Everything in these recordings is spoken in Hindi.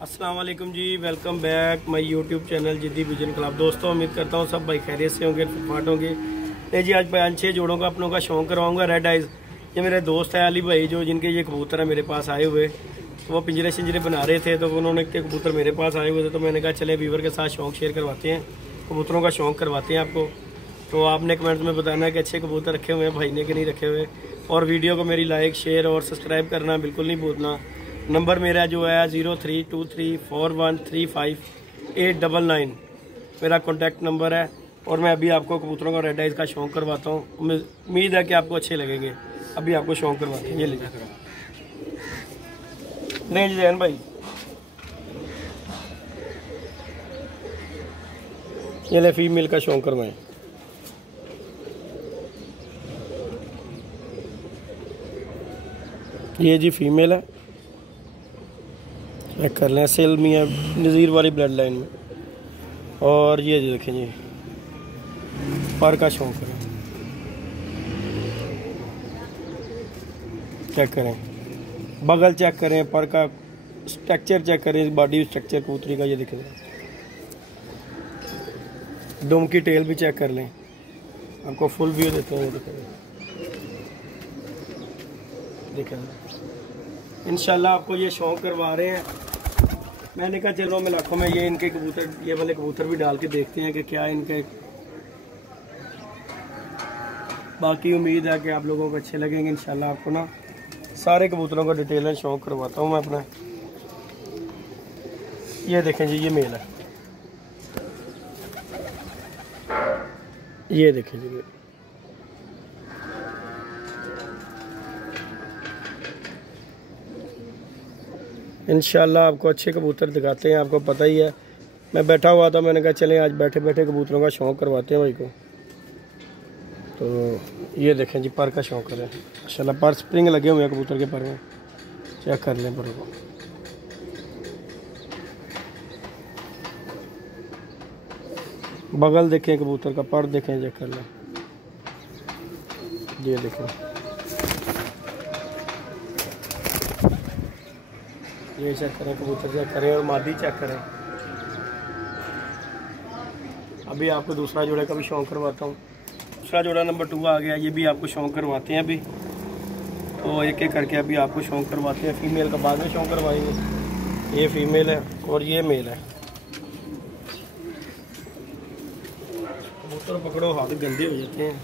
अस्सलाम वालेकुम जी, welcome back my YouTube channel Ziddi vision club. दोस्तों उम्मीद करता हूँ सब भाई खैरियत से होंगे, फाट होंगे। ये जी आज 5-6 जोड़ों का अपनों का शौक करवाऊंगा। रेड आइज़ ये मेरे दोस्त है अली भाई, जो जिनके ये कबूतर है मेरे पास आए हुए, तो वो पिंजरे शिंजरे बना रहे थे, तो उन्होंने के कबूतर मेरे पास आए हुए थे, तो मैंने कहा चले व्यूवर के साथ शौक शेयर करवाते हैं, कबूतरों का शौक करवाते हैं आपको। तो आपने कमेंट में बताना है कि अच्छे कबूतर रखे हुए हैं भाई ने कि नहीं रखे हुए, और वीडियो को मेरी लाइक शेयर और सब्सक्राइब करना बिल्कुल नहीं भूलना। नंबर मेरा जो है 0323413899 मेरा कॉन्टैक्ट नंबर है। और मैं अभी आपको कबूतरों का रेड आइज़ का शौक करवाता हूँ, उम्मीद है कि आपको अच्छे लगेंगे। अभी आपको शौक करवाते हैं, ये ले जाकर रेंज जैन भाई, ये ले फीमेल का शौक करवाएं। ये जी फीमेल है, चेक कर लें, सेल मियाँ नज़ीर वाली ब्लड लाइन में। और ये जी देखें जी पर का शौक है, चेक करें, बगल चेक करें, पर का स्ट्रक्चर चेक करें, बॉडी स्ट्रक्चर कबूतरी का ये देखें। दुम की टेल भी चेक कर लें, आपको फुल व्यू देते हैं। देखें इंशाल्लाह आपको ये शौक करवा रहे हैं। मैंने कहा चलो मैं लाखों में ये इनके कबूतर, ये वाले कबूतर भी डाल के देखते हैं कि क्या इनके। बाकी उम्मीद है कि आप लोगों को अच्छे लगेंगे इंशाल्लाह। आपको ना सारे कबूतरों का डिटेल में शौक करवाता हूँ मैं अपना। ये देखें जी, ये मेल है, ये देखें जी। इंशाल्लाह आपको अच्छे कबूतर दिखाते हैं। आपको पता ही है मैं बैठा हुआ था, मैंने कहा चलें आज बैठे बैठे कबूतरों का शौक करवाते हैं भाई को। तो ये देखें जी पर का शौक करें, इंशाल्लाह पर स्प्रिंग लगे हुए हैं कबूतर के पर में, चेक कर लें पर को। बगल देखें कबूतर का, पर देखें, चेक कर लें, ये देखें, ये चेक करें, कबूतर चेक करें और मादी चेक करें। अभी आपको दूसरा जोड़े का भी शौक करवाता हूँ। दूसरा जोड़ा नंबर 2 आ गया, ये भी आपको शौक करवाते हैं अभी। तो एक एक करके अभी आपको शौक करवाते हैं। फीमेल का बाद में शौक करवाएंगे। ये फीमेल है और ये मेल है। कबूतर पकड़ो हाथ गंदे हो जाते हैं।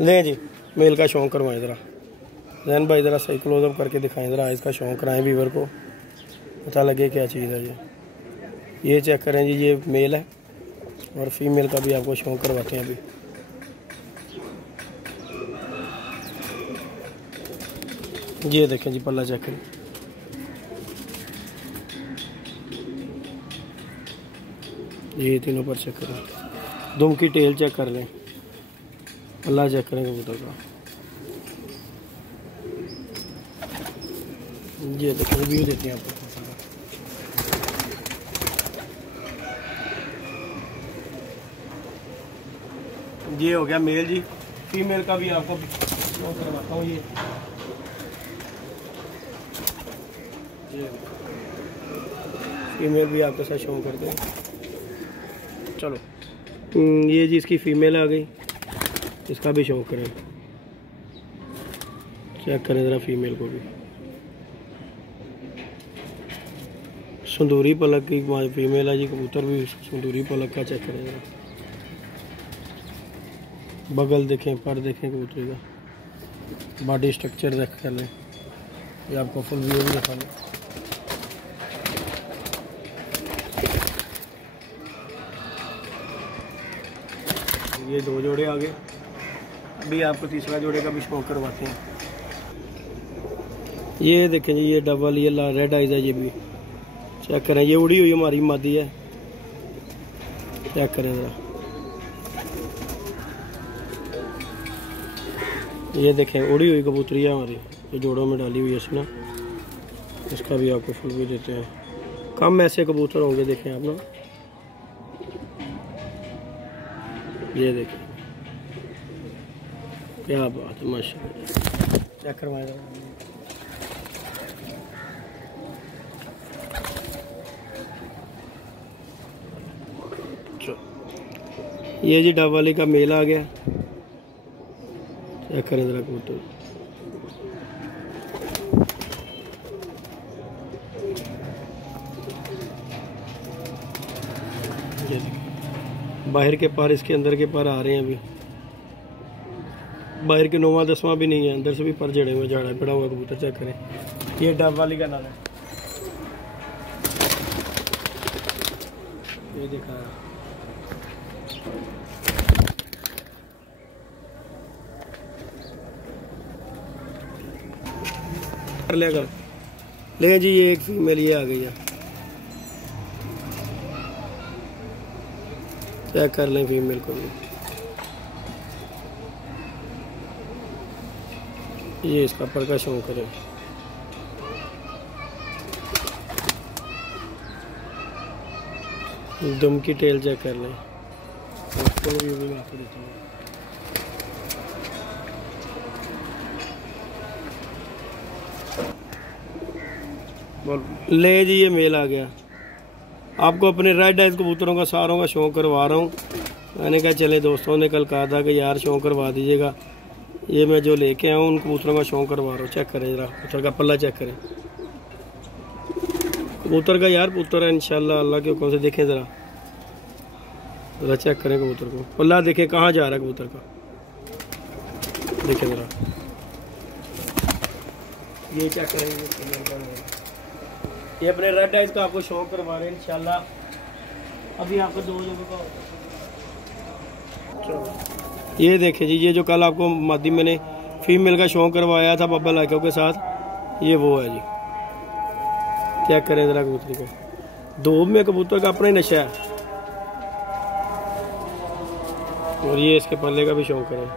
ले जी मेल का शौक करवाएं ज़रा, जैन भाई ज़रा सही क्लोजअप करके दिखाएं ज़रा, इसका शौक कराएं व्यूवर को, पता लगे क्या चीज़ है ये चेक करें जी, ये मेल है और फीमेल का भी आपको शौक करवाते हैं अभी। ये देखें जी पल्ला चेक करें, ये तीनों पर चेक करें, दुम की टेल चेक कर लें, पल्ला चेक करें कबूतर का। ये देखो व्यू देते हैं आपको। ये हो गया मेल जी। फीमेल का भी आपको शो करवाता हूँ। ये फीमेल भी आपके साथ शो करते हैं। चलो ये जी इसकी फीमेल आ गई, इसका भी शो करें, चेक करें ज़रा फीमेल को भी। संदूरी पलक की फीमेल है जी, कबूतर भी संदूरी पलक का चेक करें। बगल देखें, पर देखें कबूतरी का, बॉडी स्ट्रक्चर देख कर लें, ये आपको फुल व्यू भी दिखा लें। ये 2 जोड़े आ गए। अभी आपको तीसरा जोड़े का भी शौक करवाते हैं। ये देखें जी, ये डबल ये रेड आइज़ है, ये भी चेक करें, ये उड़ी हुई हमारी मादी है, चेक करें ज़रा। ये देखें उड़ी हुई कबूतरी है हमारी, ये जोड़ों में डाली हुई है इसने, इसका भी आपको फुल भी देते हैं। कम ऐसे कबूतर होंगे, देखें आप ना, ये देखें क्या बात है, माशाल्लाह, चेक करवाएगा। ये जी डब वाली का मेल आ गया, चेक करें जरा कबूतर। ये बाहर के पार, इसके अंदर के पार आ रहे हैं अभी। बाहर के 9वां 10वां भी नहीं है, अंदर से भी पर जड़े हुए, झाड़ा पड़ा हुआ कबूतर। चेक करें, ये डब वाली का नाम है, ये देखा कर लेगा। लेकिन जी ये एक फीमेल ये आ गई है, चेक कर लें फीमेल को भी। ये इसका पर का शौक करें। दम की टेल चेक कर लें, उसको भी मैं आपको देता हूँ। ले जी ये मेल आ गया। आपको अपने रेड आइज कबूतरों का सारों का शौक करवा रहा हूँ। मैंने कहा चले, दोस्तों ने कल कहा था कि यार शौक करवा दीजिएगा, ये मैं जो लेके आया हूँ उन कबूतरों का शौक करवा रहा हूँ। चेक करें जरा कबूतर का पल्ला, चेक करें कबूतर का, यार पुत्र है इंशाल्लाह अल्लाह के हुक्म से। देखें जरा चेक करें कबूतर को, पल्ला देखें कहाँ जा रहा है कबूतर का, देखें जरा ये चेक करें। ये अपने रेड आइज का आपको शौक करवा रहे हैं इंशाल्लाह। अभी आपको 2 जगह का, ये देखें जी, ये जो कल आपको मादी मैंने फीमेल का शौक करवाया था बब्बा लाइकों के साथ, ये वो है जी। चेक करें जरा कबूतरी को, धूप में कबूतर का अपना ही नशा है। और ये इसके पल्ले का भी शौक करें,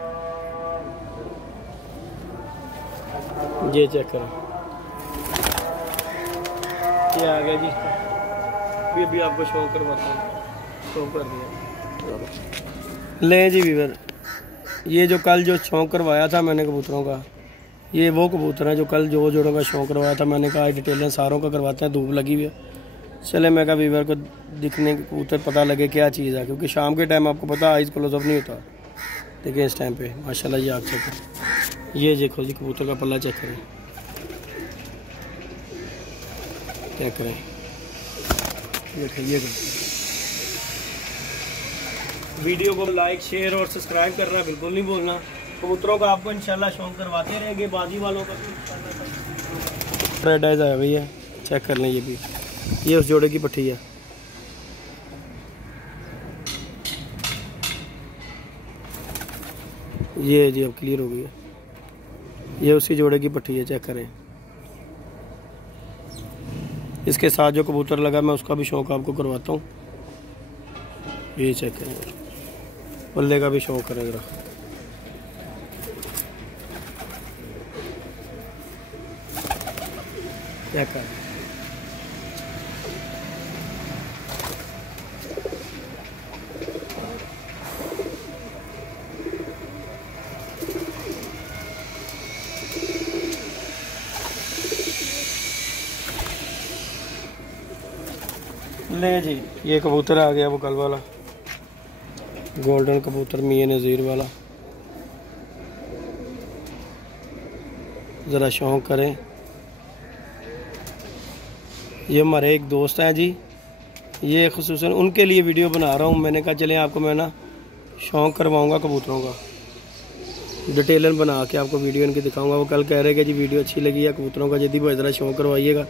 ये चेक करें, ये आ गया जी। फिर भी आपको शौक करवाता हूँ, शौक कर दिया। ले जी वीवर, ये जो कल जो शौक करवाया था मैंने कबूतरों का, ये वो कबूतर है जो कल जो जोड़ों का शौक करवाया था। मैंने कहा डिटेलें सारों का करवाते हैं, धूप लगी हुई है। चले मैं कहा वीवर को दिखने कबूतर पता लगे क्या चीज़ है, क्योंकि शाम के टाइम आपको पता आइज़ क्लोजअप नहीं होता। देखिए इस टाइम पे माशाल्लाह ये आप चेक करें, ये देखो जी कबूतर का पल्ला चेक करें, चेक करें, ये वीडियो को लाइक शेयर और सब्सक्राइब करना बिल्कुल नहीं भूलना। कबूतरों का आपको इंशाल्लाह शौक करवाते रहेंगे, बाजी वालों का भी। रेड आइज आया हुई है, चेक कर लें, ये भी ये उस जोड़े की पट्टी है। ये जी अब क्लियर हो गई है, ये उसी जोड़े की पट्टी है, चेक करें। इसके साथ जो कबूतर लगा मैं उसका भी शौक आपको करवाता हूँ। ये चेक करें, पल्ले का भी शौक करें जरा। चेक करें, ले जी ये कबूतर आ गया वो कल वाला गोल्डन कबूतर मियां नज़ीर वाला। ज़रा शौक करें, ये हमारे एक दोस्त हैं जी, ये खुसूसन उनके लिए वीडियो बना रहा हूँ। मैंने कहा चलें आपको मैं ना शौक करवाऊँगा कबूतरों का, डिटेलन बना के आपको वीडियो इनकी दिखाऊंगा। वो कल कह रहे कि जी वीडियो अच्छी लगी है कबूतरों का, जल्दी भाई ज़रा शौक करवाइएगा।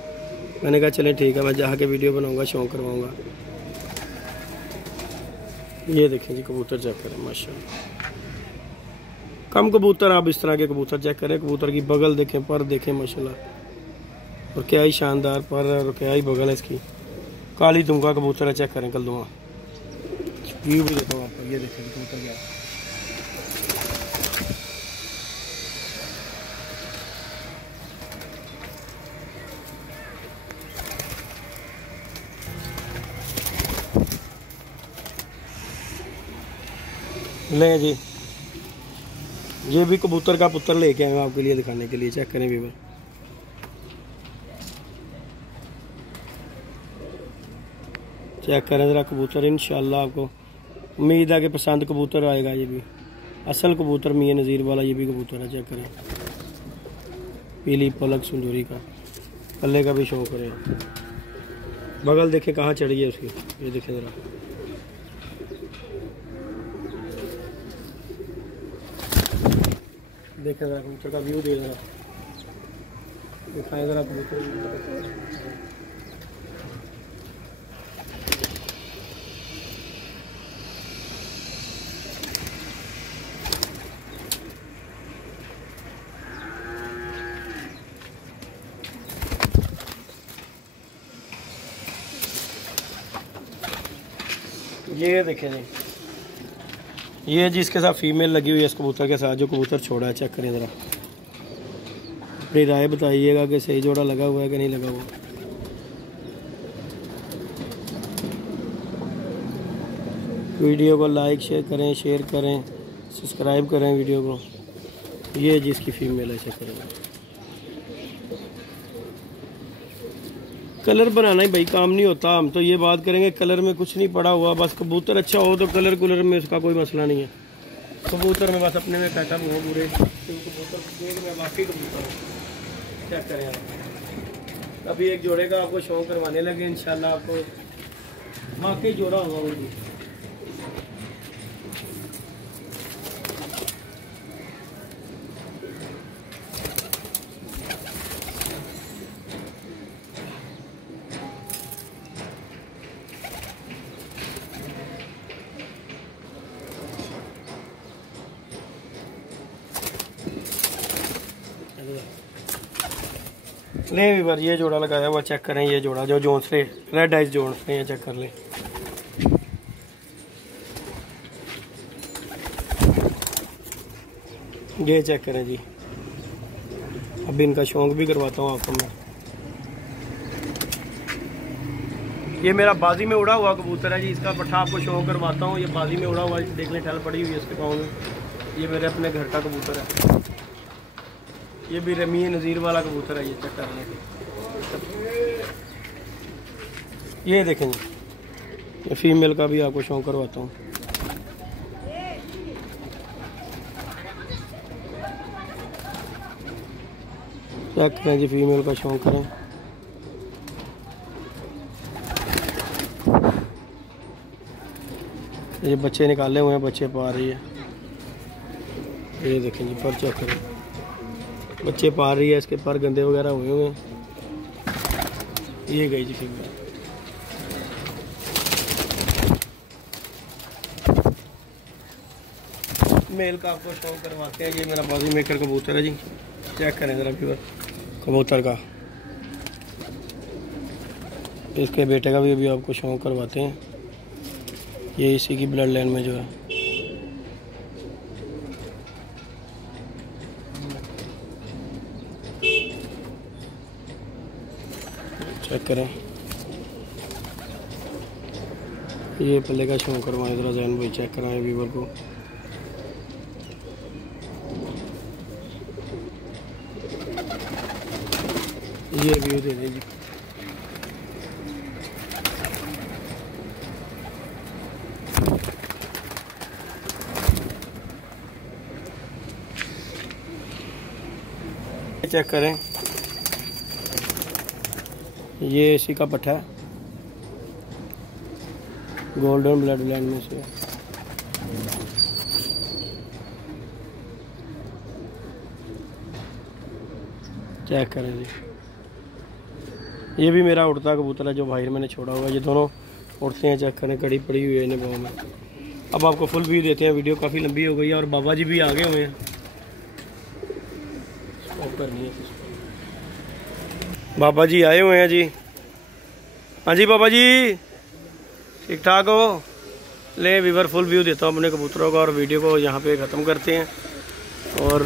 मैंने कहा चलें ठीक है, मैं जाके वीडियो बनाऊंगा, शौक करवाऊंगा। ये देखें जी कबूतर चेक करें, माशाल्लाह कम कबूतर आप इस तरह के कबूतर चेक करें। कबूतर की बगल देखें, पर देखें माशाल्लाह, और क्या ही शानदार पर और क्या ही बगल है इसकी। काली दुमका कबूतर है, चेक करें कल दुआ व्यू भी देखो आपको। ये देखें कबूतर क्या ले जी, ये भी कबूतर का पुत्र लेके आए आपके लिए दिखाने के लिए। चेक करें व्यूअर, चेक करें ज़रा कबूतर, इंशाल्लाह आपको उम्मीद है कि पसंद कबूतर आएगा। ये भी असल कबूतर मियां नज़ीर वाला ये भी कबूतर है, चेक करें। पीली पलक सुंदूरी का, पल्ले का भी शौक करें। बगल देखे कहाँ चढ़ी है उसकी, ये देखें ज़रा। देखें ज़रा कबूतर का व्यू, दे ज़रा दिखाएं ज़रा कबूतर। ये देखें जी, ये जी इसके साथ फीमेल लगी हुई है इस कबूतर के साथ, जो कबूतर छोड़ा है। चेक करें ज़रा, अपनी राय बताइएगा कि सही जोड़ा लगा हुआ है कि नहीं लगा हुआ। वीडियो को लाइक शेयर करें, सब्सक्राइब करें वीडियो को। ये जी इसकी फीमेल है, चेक करें। कलर बनाना ही भाई काम नहीं होता, हम तो ये बात करेंगे कलर में कुछ नहीं पड़ा हुआ, बस कबूतर अच्छा हो तो कलर में उसका कोई मसला नहीं है। कबूतर में बस अपने में पैटर्न हो पूरे, कबूतर देख में बाकी कबूतर चेक करें आप। अभी एक जोड़े का आपको शौक करवाने लगे, इंशाल्लाह आपको वाकई जोड़ा होगा वो भी। नहीं भी बार ये जोड़ा लगाया हुआ, चेक करें। ये जोड़ा जो जोन्सले रेड आइज जोन्सले हैं, चेक कर लें। ये चेक करें जी, अभी इनका शौक भी करवाता हूँ आपको मैं। ये मेरा बाजी में उड़ा हुआ कबूतर है जी, इसका पट्ठा आपको शौक करवाता हूँ। ये बाजी में उड़ा हुआ, देख लें ठल पड़ी हुई है इसके पाँव में। ये मेरे अपने घर का कबूतर है, ये भी मियां नज़ीर वाला कबूतर है। ये चेक करने के, ये देखें जी, ये फीमेल का भी आपको शौक करवाता हूँ। चेक करें जी, फीमेल का शौक करें। ये बच्चे निकाले हुए हैं, बच्चे पा रही है। ये देखें जी, पर चेक करें, बच्चे पा रही है, इसके पर गंदे वगैरह हुए हुए हैं। ये गई जी फीमेल। मेल का आपको शौक करवाते हैं। ये मेरा बाजी मेकर कबूतर है जी, चेक करें ज़रा व्यूअर कबूतर का। इसके बेटे का भी अभी आपको शौक करवाते हैं। ये इसी की ब्लड लाइन में जो है। चेक करें, ये पल्ले का शौक करवाएं ज़रा जैन भाई, चेक कराएं व्यूअर को। ये व्यू दे दें जी। चेक करें, ये इसी का पट्टा है, गोल्डन ब्लड लाइन में से। चेक करें जी, ये भी मेरा उड़ता कबूतर है जो बाहर मैंने छोड़ा हुआ है। ये दोनों उड़ते हैं, चेक करें, कड़ी पड़ी हुई है इन्हें पाँव में। अब आपको फुल व्यू देते हैं, वीडियो काफ़ी लंबी हो गई है और बाबा जी भी आगे हुए हैं। करनी है बाबा जी आए हुए हैं जी। हाँ जी बाबा जी, ठीक ठाक हो? ले वीवर फुल व्यू देता हूँ अपने कबूतरों का और वीडियो को यहाँ पे ख़त्म करते हैं। और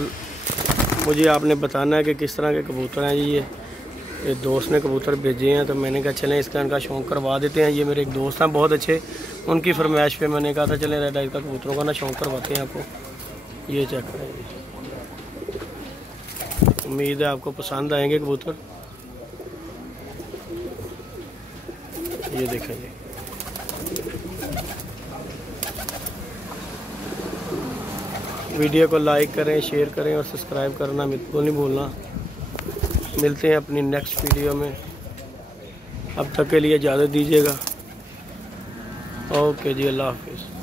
मुझे आपने बताना है कि किस तरह के कबूतर हैं जी। ये दोस्त ने कबूतर भेजे हैं तो मैंने कहा चलें इसका इनका शौक़ करवा देते हैं। ये मेरे एक दोस्त हैं बहुत अच्छे, उनकी फरमाइश पे मैंने कहा था चलें रेड आइज का कबूतरों का ना शौक़ करवाते हैं आपको। ये चेक करें, उम्मीद है आपको पसंद आएंगे कबूतर। ये देखें जी, वीडियो को लाइक करें, शेयर करें और सब्सक्राइब करना बिल्कुल नहीं भूलना। मिलते हैं अपनी नेक्स्ट वीडियो में, अब तक के लिए इजाज़त दीजिएगा। ओके जी, अल्लाह हाफिज़।